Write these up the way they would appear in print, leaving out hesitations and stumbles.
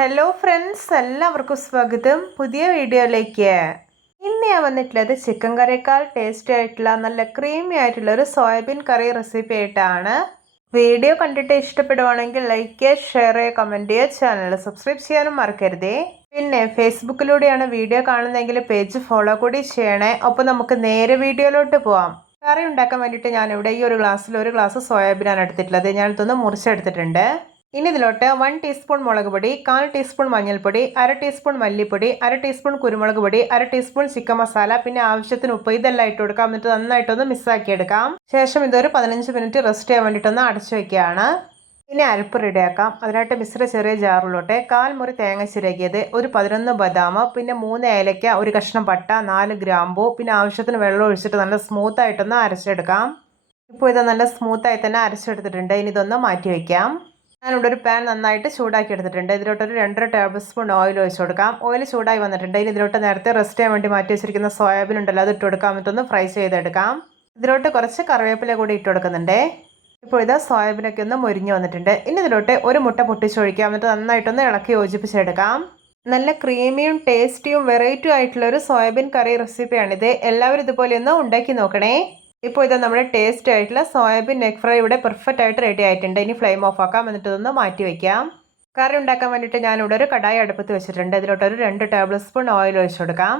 Hello friends, എല്ലാവർക്കും സ്വാഗതം പുതിയ വീഡിയോയിലേക്ക്. ഇന്ന് ഞാൻ വന്നിട്ടുള്ളത് ചിക്കൻ കറിയേക്കാൾ ടേസ്റ്റി ആയിട്ടുള്ള നല്ല ക്രീമി ആയിട്ടുള്ള ഒരു സോയാബീൻ കറി റെസിപ്പി ആയിട്ടാണ്. വീഡിയോ കണ്ടിട്ട് ഇഷ്ടപ്പെടുവാണെങ്കിൽ ലൈക്ക് ചെയ്യുക, ഷെയർ ചെയ്യുക, കമൻറ്റ് ചെയ്യുക, ചാനൽ സബ്സ്ക്രൈബ് ചെയ്യാനും മറക്കരുതേ. പിന്നെ ഫേസ്ബുക്കിലൂടെയാണ് വീഡിയോ കാണുന്നതെങ്കിൽ പേജ് ഫോളോ കൂടി ചെയ്യണേ. അപ്പോൾ നമുക്ക് നേരെ വീഡിയോയിലോട്ട് പോവാം. കറി ഉണ്ടാക്കാൻ വേണ്ടിയിട്ട് ഞാനിവിടെ ഈ ഒരു ഗ്ലാസ് സോയാബീനാണ് എടുത്തിട്ടുള്ളത്. ഞാനിതൊന്ന് മുറിച്ചെടുത്തിട്ടുണ്ട്. ഇനി ഇതിലോട്ട് 1 ടീസ്പൂൺ മുളക് പൊടി, 1/4 ടീസ്പൂൺ മഞ്ഞൾപ്പൊടി, 1/2 ടീസ്പൂൺ മല്ലിപ്പൊടി, 1/2 ടീസ്പൂൺ കുരുമുളക് പൊടി, 1/2 ടീസ്പൂൺ ചിക്കൻ മസാല, പിന്നെ ആവശ്യത്തിന് ഉപ്പ്, ഇതെല്ലാം ഇട്ട് കൊടുക്കാം. എന്നിട്ട് നന്നായിട്ടൊന്ന് മിക്സാക്കി എടുക്കാം. ശേഷം ഇതൊരു 15 മിനിറ്റ് റെസ്റ്റ് ചെയ്യാൻ വേണ്ടിയിട്ടൊന്ന് അടച്ചു വെക്കുകയാണ്. ഇനി അരപ്പ് റെഡിയാക്കാം. അതിനായിട്ട് മിശ്ര ചെറിയ ജാറിലോട്ട് 1/4 മുറി തേങ്ങ ചിരകിയത്, ഒരു 11 ബദാം, പിന്നെ 3 ഏലക്ക, ഒരു കഷ്ണം പട്ട, 4 ഗ്രാമ്പൂ, പിന്നെ ആവശ്യത്തിന് വെള്ളം ഒഴിച്ചിട്ട് നല്ല സ്മൂത്തായിട്ടൊന്ന് അരച്ചെടുക്കാം. ഇപ്പോൾ ഇത് നല്ല സ്മൂത്തായി തന്നെ അരച്ചെടുത്തിട്ടുണ്ട്. ഇനി ഇതൊന്ന് മാറ്റി വയ്ക്കാം. ഞാനിവിടെ ഒരു പാൻ നന്നായിട്ട് ചൂടാക്കി എടുത്തിട്ടുണ്ട്. ഇതിലോട്ടൊരു 2 ടേബിൾ സ്പൂൺ ഓയിൽ ഒഴിച്ച് കൊടുക്കാം. ഓയിൽ ചൂടായി വന്നിട്ടുണ്ട്. ഇനി ഇതിലോട്ട് നേരത്തെ റെസ്റ്റ് ചെയ്യാൻ വേണ്ടി മാറ്റി വെച്ചിരിക്കുന്ന സോയാബീൻ ഉണ്ടല്ലോ, അത് ഇട്ട് കൊടുക്കാം. എന്നിട്ടൊന്ന് ഫ്രൈ ചെയ്തെടുക്കാം. ഇതിലോട്ട് കുറച്ച് കറിവേപ്പില കൂടി ഇട്ട് കൊടുക്കുന്നുണ്ട്. ഇപ്പോൾ ഇത് സോയാബീനൊക്കെ ഒന്ന് മുരിഞ്ഞ് വന്നിട്ടുണ്ട്. ഇനി ഇതിലോട്ട് ഒരു മുട്ട പൊട്ടിച്ചൊഴിക്കാം. എന്നിട്ട് നന്നായിട്ടൊന്ന് ഇളക്കി യോജിപ്പിച്ചെടുക്കാം. നല്ല ക്രീമിയും ടേസ്റ്റിയും വെറൈറ്റിയും ആയിട്ടുള്ള ഒരു സോയാബീൻ കറി റെസിപ്പിയാണിത്. എല്ലാവരും ഇതുപോലെ ഒന്ന് ഉണ്ടാക്കി നോക്കണേ. ഇപ്പോൾ ഇത് നമ്മുടെ ടേസ്റ്റ് ആയിട്ടുള്ള സോയാബീൻ നെക്ക് ഫ്രൈ ഇവിടെ പെർഫെക്റ്റ് ആയിട്ട് റെഡി ആയിട്ടുണ്ട്. ഇനി ഫ്ലെയിം ഓഫ് ആക്കാം. എന്നിട്ട് ഇതൊന്ന് മാറ്റി വയ്ക്കാം. കറി ഉണ്ടാക്കാൻ വേണ്ടിയിട്ട് ഞാനിവിടെ ഒരു കടായി അടുപ്പത്ത് വെച്ചിട്ടുണ്ട്. ഇതിലോട്ടൊരു 2 ടേബിൾ സ്പൂൺ ഓയിൽ ഒഴിച്ചു കൊടുക്കാം.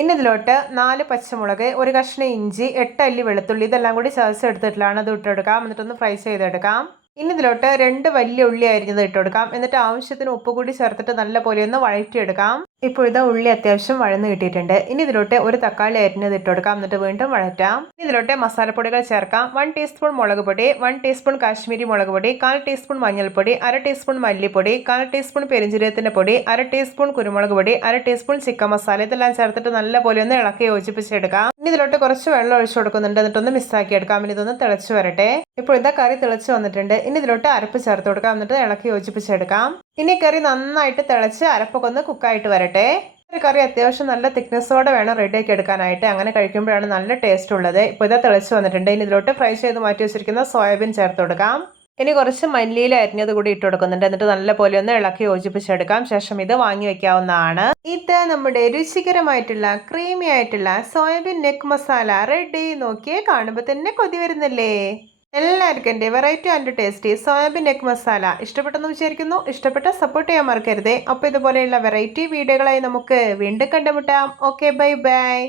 ഇനി ഇതിലോട്ട് 4 പച്ചമുളക്, ഒരു കഷ്ണം ഇഞ്ചി, 8 അല്ലി വെളുത്തുള്ളി, ഇതെല്ലാം കൂടി ചതച്ചെടുത്തിട്ടുള്ളതാണ്. അത് ഇട്ടെടുക്കാം. എന്നിട്ടൊന്ന് ഫ്രൈ ചെയ്തെടുക്കാം. ഇനി ഇതിലോട്ട് 2 വലിയ ഉള്ളി അരിഞ്ഞത് ഇട്ട് കൊടുക്കാം. എന്നിട്ട് ആവശ്യത്തിന് ഉപ്പ് കൂടി ചേർത്തിട്ട് നല്ല പോലെ ഒന്ന് വഴറ്റിയെടുക്കാം. ഇപ്പോൾ ഇത് ഉള്ളി അത്യാവശ്യം വഴന്ന് കിട്ടിയിട്ടുണ്ട്. ഇനി ഇതിലോട്ട് ഒരു തക്കാളി അരിഞ്ഞത് ഇട്ട് കൊടുക്കാം. എന്നിട്ട് വീണ്ടും വഴറ്റാം. ഇനി ഇതിലോട്ട് മസാലപ്പൊടികൾ ചേർക്കാം. 1 ടീസ്പൂൺ മുളക് പൊടി, 1 ടീസ്പൂൺ കാശ്മീരി മുളക് പൊടി, 1/4 ടീസ്പൂൺ മഞ്ഞൾപ്പൊടി, 1/2 ടീസ്പൂൺ മല്ലിപ്പൊടി, 1/4 ടീസ്പൂൺ പെരിഞ്ജീരകത്തിന്റെ പൊടി, 1/2 ടീസ്പൂൺ കുരുമുളക് പൊടി, 1/2 ടീസ്പൂൺ ചിക്കൻ മസാല, ഇതെല്ലാം ചേർത്തിട്ട് നല്ല പോലെ ഒന്ന് ഇളക്കി യോജിപ്പിച്ചെടുക്കാം. ഇനി ഇതിലോട്ട് കുറച്ച് വെള്ളം ഒഴിച്ചു കൊടുക്കുന്നുണ്ട്. എന്നിട്ടൊന്ന് മിക്സാക്കി എടുക്കാം. ഇനി ഇതൊന്ന് തിളച്ച് വരട്ടെ. ഇപ്പോൾ ഇതാ കറി തിളച്ച് വന്നിട്ടുണ്ട്. ഇനി ഇതിലോട്ട് അരപ്പ് ചേർത്ത് കൊടുക്കാം. എന്നിട്ട് ഇളക്കി യോജിപ്പിച്ചെടുക്കാം. ഇനി കറി നന്നായിട്ട് തിളച്ച് അരപ്പൊക്കെ ഒന്ന് കുക്കായിട്ട് വരട്ടെ. ഒരു കറി അത്യാവശ്യം നല്ല തിക്നെസ്സോടെ വേണം റെഡിയാക്കി എടുക്കാനായിട്ട്. അങ്ങനെ കഴിക്കുമ്പോഴാണ് നല്ല ടേസ്റ്റ് ഉള്ളത്. ഇപ്പോൾ ഇതാ തിളച്ച് വന്നിട്ടുണ്ട്. ഇനി ഇതിലോട്ട് ഫ്രൈ ചെയ്ത് മാറ്റി വെച്ചിരിക്കുന്ന സോയാബീൻ ചേർത്ത് കൊടുക്കാം. ഇനി കുറച്ച് മല്ലിയില അരിഞ്ഞത് കൂടി ഇട്ട് കൊടുക്കുന്നുണ്ട്. എന്നിട്ട് നല്ല പോലെ ഒന്ന് ഇളക്കി യോജിപ്പിച്ചെടുക്കാം. ശേഷം ഇത് വാങ്ങി വെക്കാവുന്നതാണ്. ഇത് നമ്മുടെ രുചികരമായിട്ടുള്ള ക്രീമി ആയിട്ടുള്ള സോയാബീൻ നെക്ക് മസാല റെഡി. നോക്കിയേ, കാണുമ്പോൾ തന്നെ കൊതി വരുന്നില്ലേ? എല്ലാവർക്കും എൻ്റെ വെറൈറ്റി ആൻഡ് ടേസ്റ്റി സോയാബീൻ നെക്ക് മസാല ഇഷ്ടപ്പെട്ടെന്ന് വിചാരിക്കുന്നു. ഇഷ്ടപ്പെട്ട സപ്പോർട്ട് ചെയ്യാൻ മറക്കരുതേ. അപ്പോൾ ഇതുപോലെയുള്ള വെറൈറ്റി വീഡിയോകളായി നമുക്ക് വീണ്ടും കണ്ടുമുട്ടാം. Okay, bye bye.